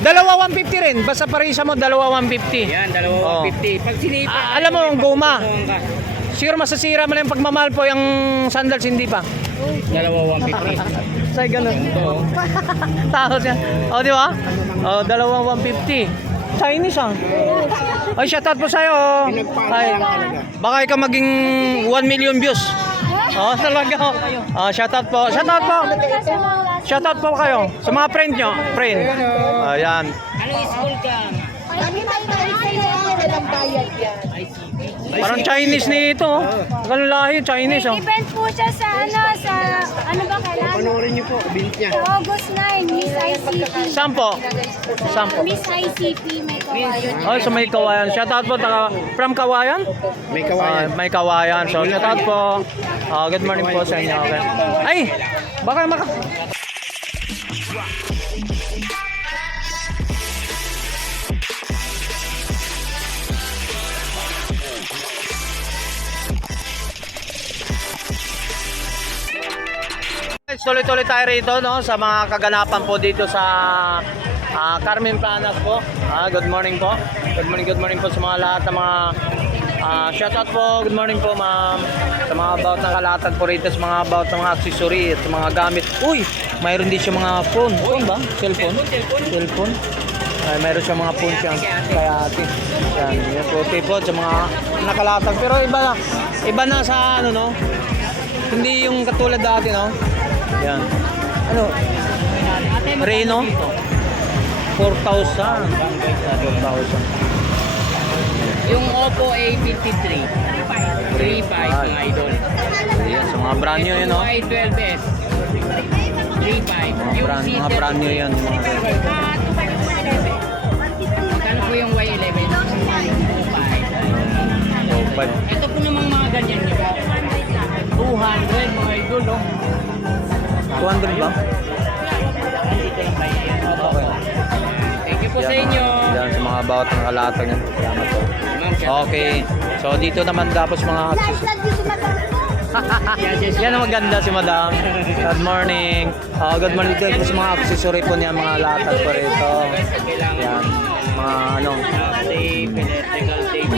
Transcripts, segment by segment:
Dalawa 150 rin. Basta parisa mo, dalawa 150. Yan, dalawa 150. Pag sinipa, Alam mo, ang guma. ka. Siguro masasira mo na yung pagmamahal po yung sandals, hindi pa. Dalawa 150. Say ganun. Ito. Tapos yan. O, di ba? O, dalawa 150. Chinese ah. Ay, shoutout po sa'yo. Ay, baka ikaw maging 1 million views. Oh, talaga. Oh, shoutout po. Shoutout po. Shoutout po kayo sa mga friend nyo. Friend. Ayan. Anong school ka? Parang Chinese nito. Oh. Ganun lahi, Chinese oh. Event po siya sa ano ba kailan? Panoorin niyo po, event niya. August 9, Miss ICP. Saan po? Saan po? Miss ICP, may kawayan. Oh, so may Kawayan. Shoutout po from Kawayan? May kawayan. May Kawayan. So shoutout po. Good morning po sa inyo. Okay. Ay, baka tuloy-tuloy tayo rito no sa mga kaganapan po dito sa Carmen Planas po. Good morning po. Good morning po sa mga lahat ng mga shoutout po. Good morning po ma'am. Sa mga about ng kalatag po rito, sa mga about ng mga accessory at sa mga gamit. Uy, mayroon din siya mga phone. Phone ba? Cellphone. Ay, mayroon siya mga phone siya. Kaya ate. Yan, yan po. Okay po sa mga nakalatag. Pero iba na sa ano no. Hindi yung katulad dati no. Yan. Ano? Reno? 4,000. 4,000. Yung Oppo A53. 35 mga idol. Ayan, so mga brand new yun, no? Yung Y12S. 35. Mga brand new yan. Magkano po yung Y11? 25. Ito po namang mga ganyan niyo. 200 mga idol, no? 200 ba? Dito lang kayo. Thank you po sa inyo. Yan, sa mga bawat ng kalatag yan. Salamat po. Okay. So dito naman tapos mga yan ang maganda si madam. Good morning. Good morning din po sa mga accessory po niya, mga latag po rito. Yan. Mga ano. Tape, electrical tape.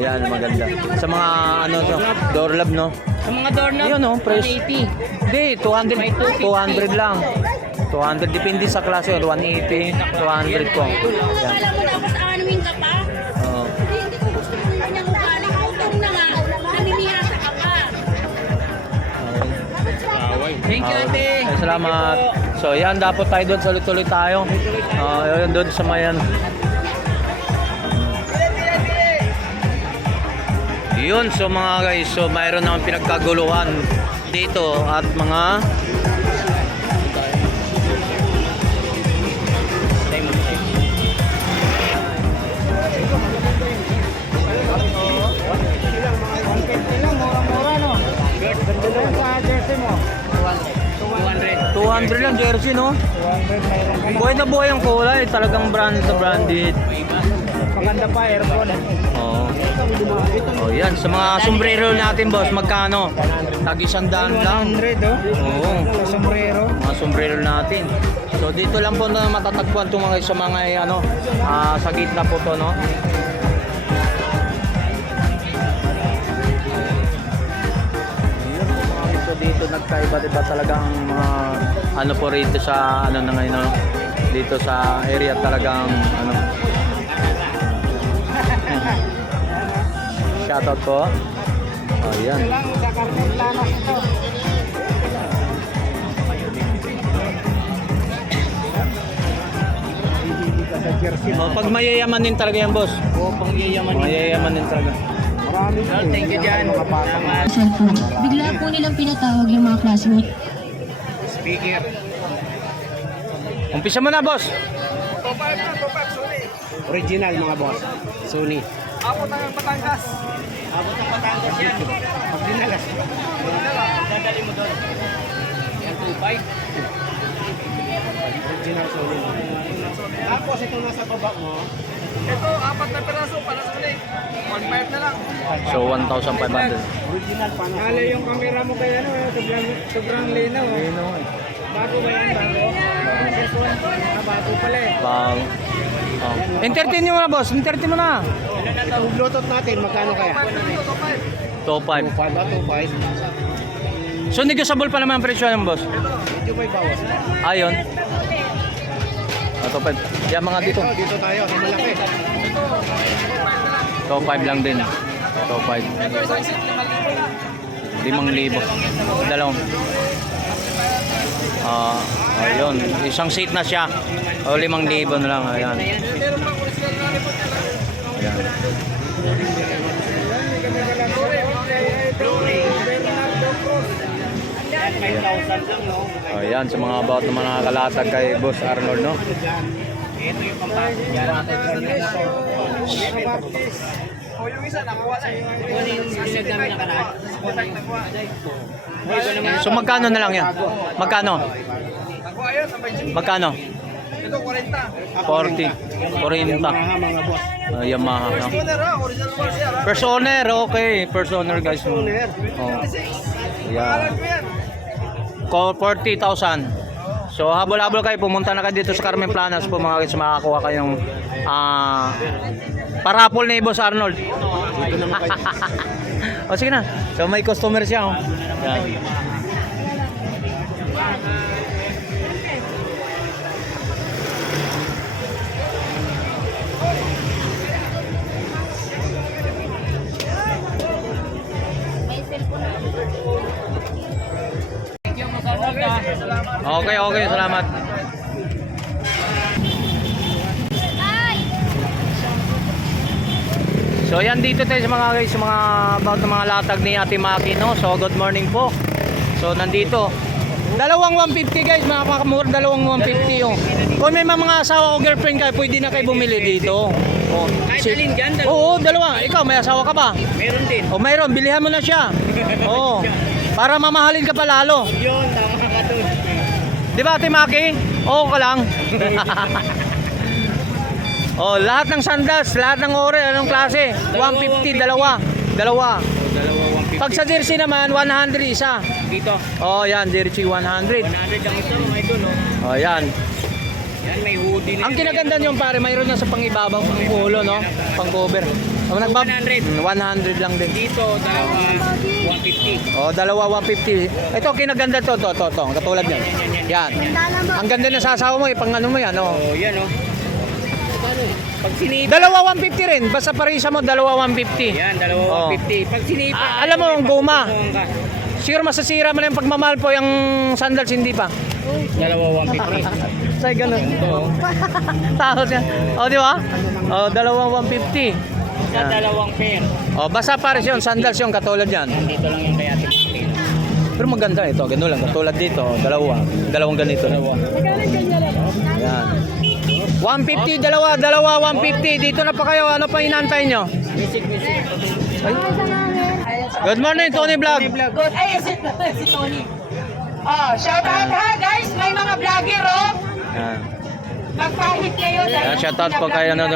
Yan maganda. Sa mga ano so, door lob no. Sa mga doorknob, Yun no, price. 180. Hindi, 200 lang. 200 depende sa klase, 180, 200 po. Yan. Alam mo tapos anuin ka pa? Oo. Hindi ko gusto mo kanyang ugali. Utong na nga, naninihasa ka pa. Thank you, ate. Salamat. So yan, dapat tayo doon, tuloy-tuloy tayo. Yun doon sa mayan. Yun, so mga guys, so mayroon naman pinagkaguluhan dito at mga Mura-mura, no? Ganda lang sa jersey mo. 200. 200 lang jersey, no? 200 Buhay na buhay ang kulay, talagang branded to branded. Maganda pa, aircon. Oo. Oh, yan. Sa mga sombrero natin, boss, magkano? Tag-100 lang. 100, oh. Oo. Sombrero. Mga sombrero natin. So dito lang po na matatagpuan itong mga sa mga ano, sa gitna po to, no? So dito nagkaiba-iba talagang mga ano po rito sa ano na ngayon, no? Dito sa area talagang ano. Shoutout po. Ayan. Pag mayayaman din talaga yan, boss. Oo, pang yayaman. Mayayaman din talaga. Thank you dyan. Salamat. Cellphone. Bigla po nilang pinatawag yung mga classmate. Speaker. Umpisa mo na, boss. Original mga boss. Sony. Abot ng Batangas. Abot ng Batangas yan. Pag dinalas. Dadali mo doon. Yan, 2.5. Original Sony. Tapos itong nasa baba mo. Ito, 4 na peraso para sa ulit. 1.5 na lang. So 1,500. Original pa na. Halo yung camera mo kaya ano, sobrang linaw. Ayun o. Bago ba yan? Bago? Bago pa Bang. Oh. Entertain mo na, boss. Entertain mo na. Itong Bluetooth natin, magkano kaya? 2.5. 2.5. So, negotiable pa naman ang presyo ng boss. Medyo may bawas. Ayun. 2.5. Yan mga dito. Dito tayo, sa malaki. 2.5 lang din. 2.5. 5,000. Dalawang. Ayun. Isang seat na siya. O 5,000 na lang. Ayan. Ayan. Ayan, sa mga about ng mga kalatag kay Boss Arnold, no? Ito yung pampasok niya. O yung isa, nakuha na eh. Ano yung sinag namin na karaan? So magkano na lang yan? Magkano? Nakuha yun, sabay dyan. Magkano? Ito, 40. 40. 40. Mga boss. Yamaha, no? Owner ha, original one siya ha. First owner, okay. First owner, guys. Oh. Pangalan Yeah. ko yan. 40,000. So habol-habol kayo, pumunta na kayo dito sa Carmen Planas po mga guys, makakuha kayong parapol ni Boss Arnold. O sige na. So may customer siya, oh. Yan. Okay, salamat. So yan dito tayo sa mga guys, sa mga about ng mga latag ni Ate Maki, no? So good morning po. So nandito. Dalawang 150 guys, mga kakamura, dalawang 150 oh. Kung may mga asawa o girlfriend kayo, pwede na kayo bumili dito. Oh. Kahit alin dyan, dalawa. Oo, dalawa. Ikaw, may asawa ka ba? Meron din. O mayroon, bilihan mo na siya. Oo. Para mamahalin ka pa lalo. Yun, tama ka doon. Di ba, Ate Maki? Oo ka lang. Oh, lahat ng sandals, lahat ng ore, anong klase? 150, dalawa. Dalawa 150. Pag sa jersey naman, 100 isa. Dito. Oh, yan, jersey 100. 100 ang isa, mga idol, no? Oh, yan. Yan, may hoodie na Ang yan. kinaganda niyo pare, mayroon na sa pangibabaw, pang pulo, no? Pang cover. Oh, 100. 100 lang din. Dito, dalawa 150. Oh, dalawa 150. Ito kinaganda to, katulad niyan. Yan. Ang ganda na sasawa mo, pang ano mo yan, oh. Oh, yan, oh. Pag sinipa. Dalawa 150 rin, basta parisa mo dalawa 150. Yan, dalawa 150. Pag sinipa. Alam mo ang guma. ka. Siguro masasira mo na yung pagmamahal po yung sandals, hindi pa. Dalawa 150. Say ganun. Ito. Takot yan. O, di ba? O, dalawa 150. Sa dalawang pair. O, basta pares yun, sandals yung katulad yan. Dito lang yung kay Ate Maki. Pero maganda ito, ganun lang. Katulad dito, dalawang ganito. Yan. 150, dalawa 150. Dito na pa kayo, ano pa inantay nyo? Ay. Good morning, Tony Vlog. Good. Ay, si Tony. Oh, shout out ha guys, may mga vlogger oh. Yan. Magpahit kayo dahil Yan, shoutout po kayo no.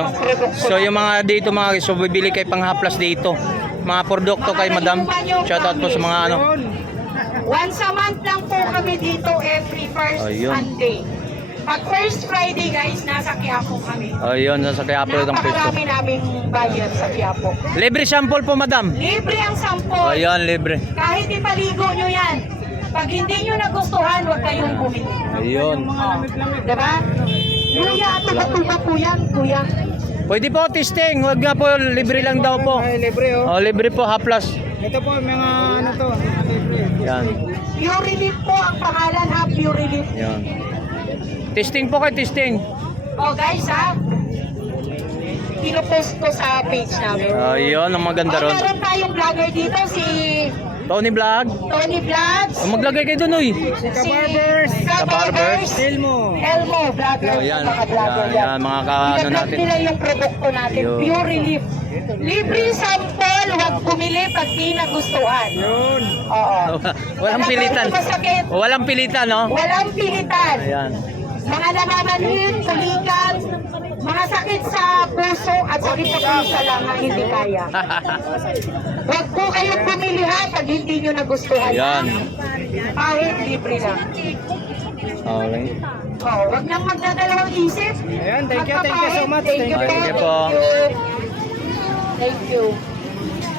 So yung mga dito mga guys, so bibili kay panghaplas dito. Mga produkto kay Madam. Shoutout po sa mga ano. Once a month lang po kami dito every first Ayun. Sunday. Pag first Friday guys, nasa Quiapo kami. Ayun, nasa kaya po itong pwesto. Napakarami naming buyer sa Quiapo. Libre sample po, Madam. Libre ang sampol. Ayun, libre. Kahit ipaligo nyo yan. Pag hindi nyo nagustuhan, huwag kayong bumili. Ayun. Diba? Kuya, tuba-tuba po yan, kuya. Pwede po testing, wag nga po, libre lang daw po. Libre, oh. Oh, libre po, haplas. Ito po, mga ano to. Libre. Yan. Pure Relief po ang pangalan ha, Pure Relief. Yan. Testing po kayo, testing. Oh guys ha, pinopost ko sa page namin. Ayun, ang maganda ron. Meron tayong vlogger dito, si Tony Vlog. Tony Vlogs. Oh, maglagay kayo dun, uy. Si Kabarbers. Kabarbers. Elmo, vlogger. Ayan, mga vlogger yan, yan, mga kaano Pinablog natin. nila yung produkto natin, Yun. Pure Relief. Libre sample, huwag bumili pag di nagustuhan. Yun. Oo. Walang pilitan. Masakit. Walang pilitan, no? Walang pilitan. Ayan. Mga namamanhid, tulikan, mga sakit sa puso at sakit sa puso lang ang hindi kaya. Huwag po kayong bumili ha pag hindi nyo nagustuhan. Ayan. Kahit libre lang. Okay. Oh, wag nang magdadalawang isip. Ayan, thank you so much. Thank you, Thank you po. Thank you.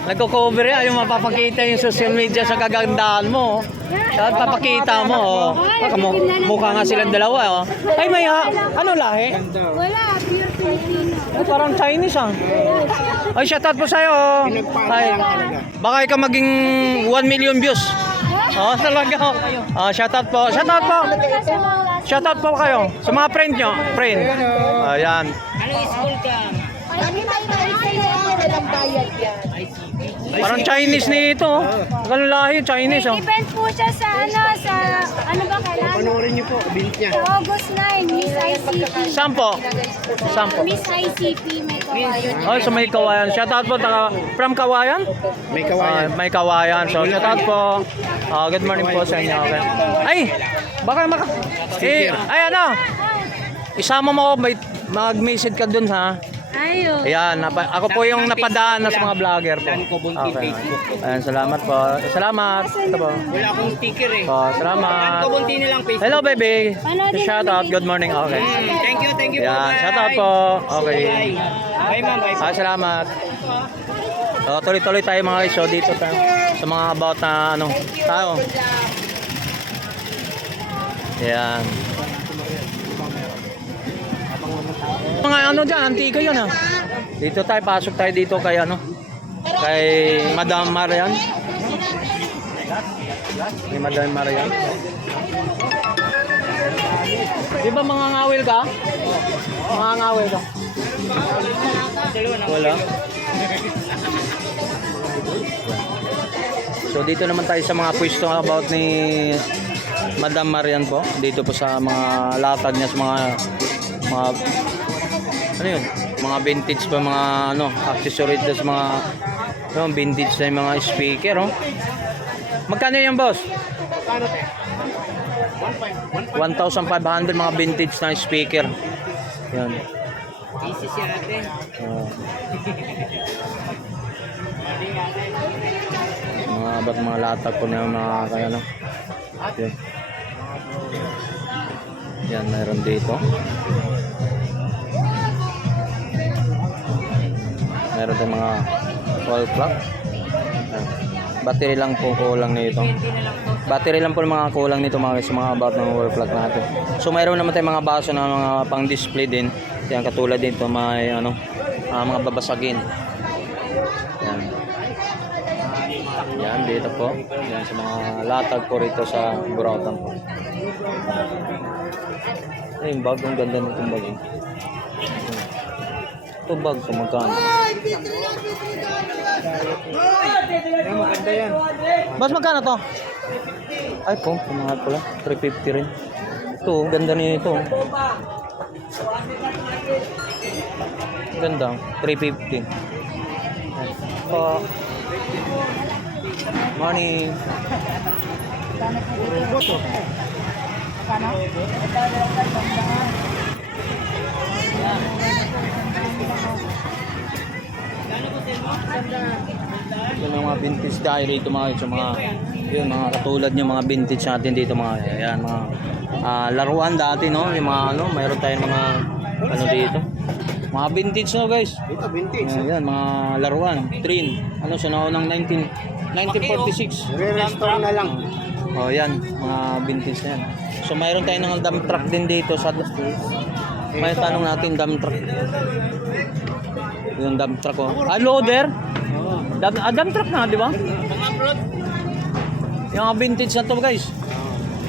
Nagko-cover yan, yung mapapakita yung social media sa kagandahan mo. At papakita mo. Oh. Mukha nga silang dalawa. Oh. Ay, may ano lahi? Wala, pure Filipino. Ay, parang Chinese ah. Ay, shoutout po sa'yo. Ay, baka ikaw maging 1 million views. Oh, talaga. Oh, shoutout po. Shoutout po. Shoutout po kayo sa mga friend nyo. Friend. Ayan. Anong school ka? Kami may sa'yo, walang bayad yan. Parang Chinese nito. Ganun lahi, Chinese oh. Event po siya sa ano ba kailan? Panoorin niyo po, bint niya. Sa August 9, Miss ICP. Sampo. Sampo. Miss ICP, may kawayan. Oh, so may kawayan. Shoutout po from Kawayan? May kawayan. May kawayan. So, shoutout po. Good morning po sa inyo. Okay. Ay! Baka ay ano? Isama mo ako. Mag-message ka dun ha. Ayo. Ayan. Ako po yung napadaan na sa mga vlogger po. Dan ko bunti Okay. Facebook. Ayan, salamat po. Salamat. Ito po. Wala akong sticker eh. Po, Dan salamat. ko bunti na lang Facebook. Hello, baby. Panoodin Shoutout. Good morning. Okay. Thank you po. Ayan, bye. shoutout po. Okay. Bye. Bye ma'am, bye. Salamat. So, tuloy-tuloy tayo mga guys. So, dito tayo sa mga about na ano, tao. Yan. Mga ano dyan, antika yun ah. Dito tayo, pasok tayo dito kay ano, kay Madam Marian. Kay Madam Marian. Di ba mga ngawil ka? Mga ngawil ka? Wala. So dito naman tayo sa mga pwesto about ni Madam Marian po. Dito po sa mga latag niya sa mga ano yun? Mga vintage pa mga ano, accessories sa mga no, vintage na yung mga speaker, oh. Magkano yan, boss? 1,500 mga vintage na speaker. Yan. Easy si ate. Mga latag po na yung mga kaya no. Yan. Yan, mayroon dito. Meron tayong mga wall clock. Battery lang po kulang nito. Battery lang po yung mga kulang nito mga sa mga about ng wall clock natin. So mayroon naman tayong mga baso na mga pang display din. Yan katulad dito may ano, mga babasagin. Yan. Yan dito po. Yan sa mga latag po rito sa Burautan po. Ay, yung bag, ang ganda nitong bag. Ito bag ko magkano? Maganda yan. Mas magkano to? Ay po, pumahal pala. 350 rin. Ito, ang ganda nito. Ganda, 350. Morning. Yung mga vintage dahil dito mga sa mga yun mga katulad yung mga vintage natin dito mga ayan mga laruan dati no yung mga ano mayroon tayong mga ano dito mga vintage no guys Ito vintage. ayan mga laruan train ano sa naunang 1946 Re-restore na lang. oh yan mga vintage na yan so mayroon tayong ng dump truck din dito sa may tanong natin dump truck yung dump truck oh loader dump truck na, di ba? Yung mga vintage na to, guys.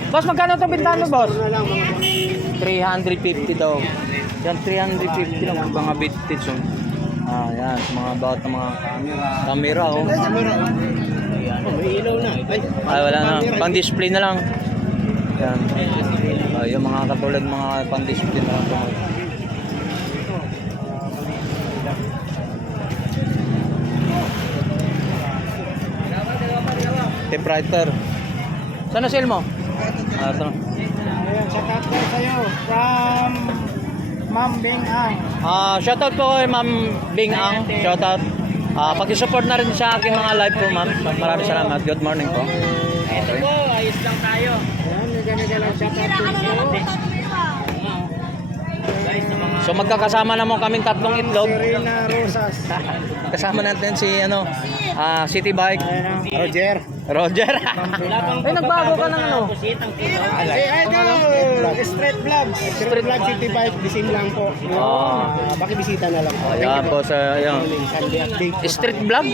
Boss, magkano to bintana, boss? 350 daw. Yan, 350 lang yung mga vintage. Oh. Yan. Mga bawat ng mga camera, oh. May ilaw na. Ay, wala na. Pang-display na lang. Yan. Yung mga katulad mga pang-display na lang. Typewriter. Saan na sale mo? Ito. Ayan, shout out po sa'yo from Ma'am Bing Ang. Shoutout po kay Ma'am Bing Ang. Shoutout. Paki-support na rin sa aking mga live po, ma'am. Maraming salamat. Good morning po. Ito po, ayos lang tayo. Ayan, may ganun shout out po sa'yo. So magkakasama naman kaming tatlong itlog. Serena Rosas. Kasama natin si ano, City Bike. Roger. Roger. Ay, nagbago ka ng ano? Si Idol, Street Vlog. Street Vlog City Bike, bisin lang po. Pakibisita na lang po. Ayan po sa ayun. Sunday update. Street vlog.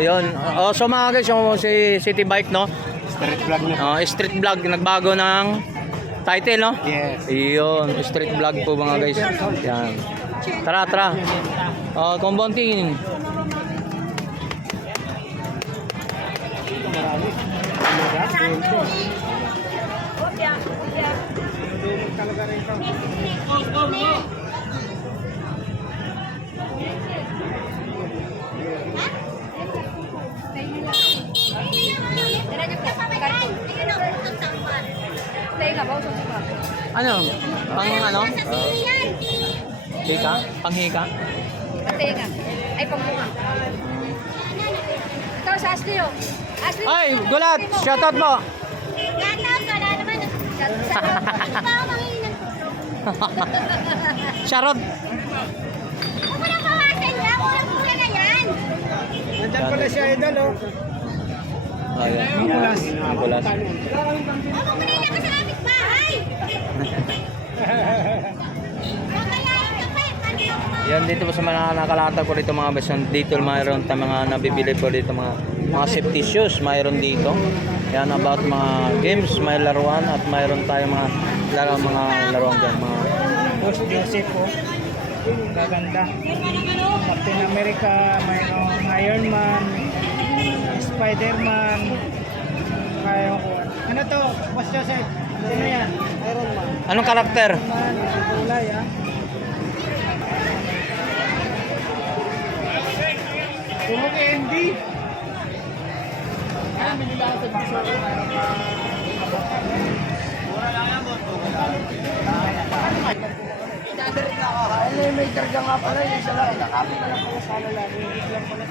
Ayun. Oh, so mga guys, yung si City Bike, no? Street Vlog na. Street vlog, nagbago ng title, no? Yes. Iyon, street vlog po mga guys. Yan. Tara, tara. Kumbonting. Ano? Pang ano? Hika? Panghika? Patinga. Ay, pangbuka. Ikaw sa Ashley, oh. Ashley. Ay, gulat! Shoutout mo! Shoutout ka na naman. Baka mangingin ng tulong. Charot! Huwag mo nang bawasan niya. Kulang-kulang na yan. Nandiyan pala si Idol, oh. Ayan. Ambulance. Ambulance. Huwag mo na yan ka sa aming bahay. Mamayain ka pa. Paano ako ma- Yan dito po sa mga nakalatag po dito mga besan. Dito mayroon tayong mga nabibili po dito mga safety shoes mayroon dito. Yan about mga games, may laruan at mayroon tayong mga laruan dyan. Mga Boss Joseph po. Gaganda. Captain America, mayroong Iron Man, Spider-Man. Kaya ko. Ano to? Boss Joseph? Ano yan? Iron Man. anong karakter? Man, kulay ah. Tulog Andy. May karga nga pala, yung isa lang, nakapit na lang pala sana lang, hindi lang pala.